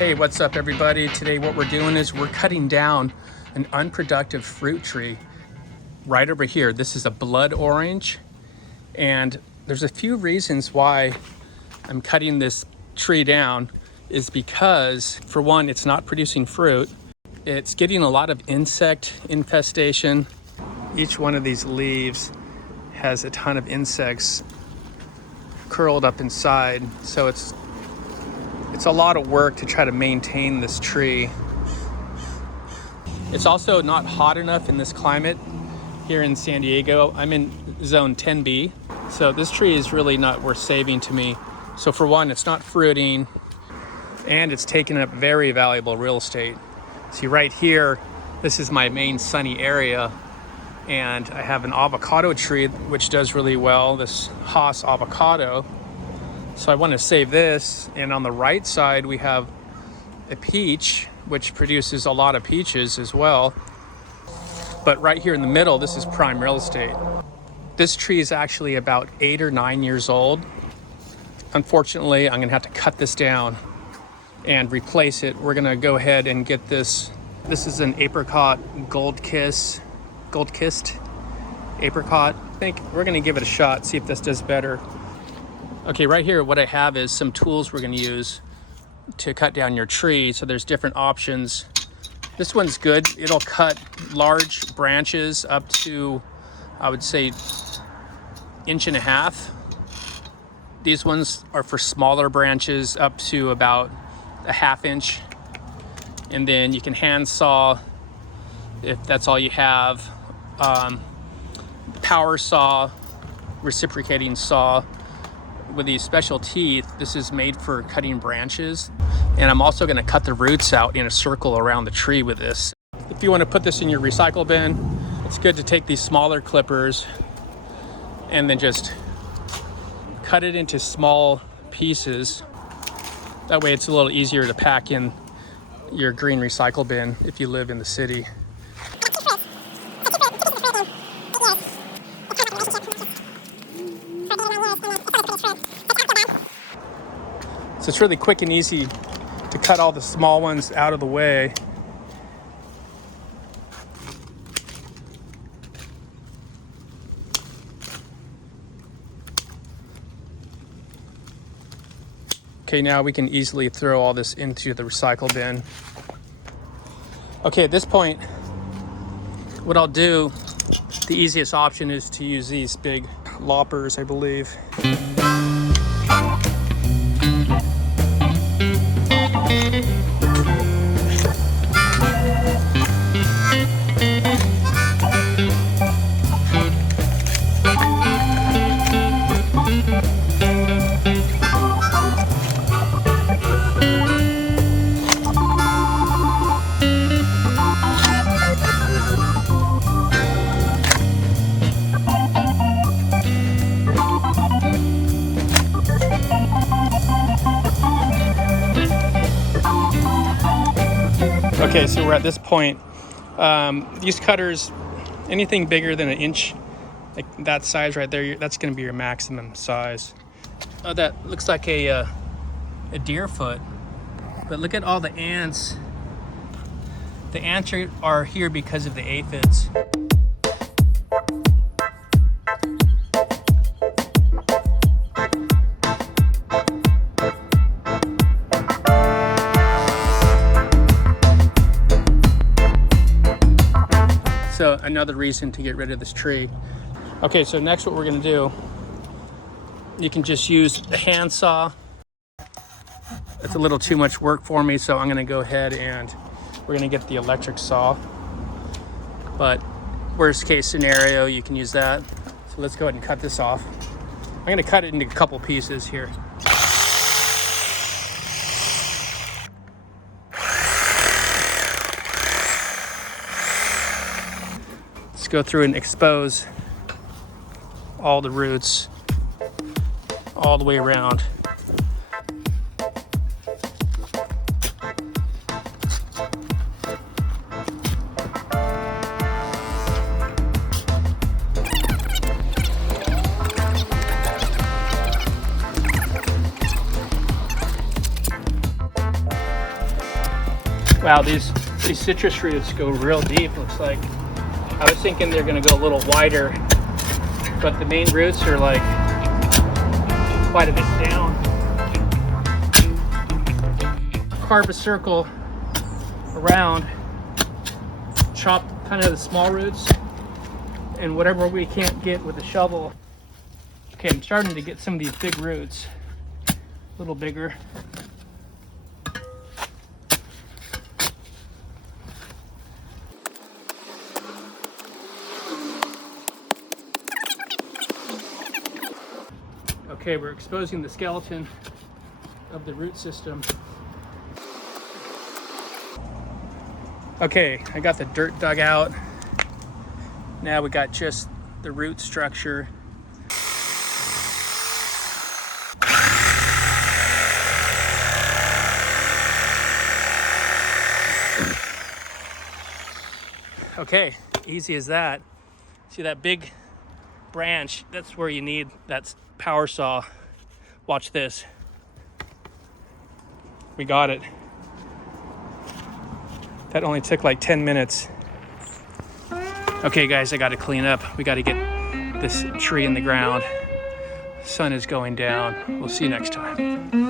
Hey, what's up everybody? Today what we're doing is we're cutting down an unproductive fruit tree right over here. This is a blood orange, and there's a few reasons why I'm cutting this tree down. Is because, for one, it's not producing fruit. It's getting a lot of insect infestation. Each one of these leaves has a ton of insects curled up inside, so it's a lot of work to try to maintain this tree. It's also not hot enough in this climate here in San Diego. I'm in zone 10B, so this tree is really not worth saving to me. So for one, it's not fruiting, and it's taking up very valuable real estate. See right here, this is my main sunny area, and I have an avocado tree which does really well, this Haas avocado. So I want to save this, and on the right side we have a peach which produces a lot of peaches as well. But right here in the middle, this is prime real estate. This tree is actually about 8 or 9 years old. Unfortunately, I'm gonna have to cut this down and replace it. We're gonna go ahead and get this. This is an apricot gold-kissed apricot. I think we're gonna give it a shot, see if this does better. Okay, right here, what I have is some tools we're gonna use to cut down your tree. So there's different options. This one's good. It'll cut large branches up to, I would say, 1.5 inches. These ones are for smaller branches up to about 1/2 inch. And then you can hand saw if that's all you have. Power saw, reciprocating saw with these special teeth. This is made for cutting branches. And I'm also gonna cut the roots out in a circle around the tree with this. If you wanna put this in your recycle bin, it's good to take these smaller clippers and then just cut it into small pieces. That way it's a little easier to pack in your green recycle bin if you live in the city. So it's really quick and easy to cut all the small ones out of the way. Okay, now we can easily throw all this into the recycle bin. Okay, at this point, what I'll do, the easiest option is to use these big loppers, I believe. Okay, so we're at this point. These cutters, anything bigger than 1 inch, like that size right there, that's gonna be your maximum size. Oh, that looks like a deer foot, but look at all the ants. The ants are here because of the aphids. So another reason to get rid of this tree. Okay, so next what we're gonna do, you can just use a hand saw. It's a little too much work for me, so I'm gonna go ahead and we're gonna get the electric saw. But worst case scenario, you can use that. So let's go ahead and cut this off. I'm gonna cut it into a couple pieces here. Go through and expose all the roots all the way around. Wow, these citrus roots go real deep, looks like. I was thinking they're gonna go a little wider, but the main roots are like quite a bit down. Carve a circle around, chop kind of the small roots, and whatever we can't get with a shovel. Okay, I'm starting to get some of these big roots, a little bigger. Okay, we're exposing the skeleton of the root system. Okay, I got the dirt dug out. Now we got just the root structure. Okay, easy as that. See that big branch? That's where you need that power saw. Watch this. We got it. That only took like 10 minutes. Okay guys, I gotta clean up. We gotta get this tree in the ground. Sun is going down. We'll see you next time.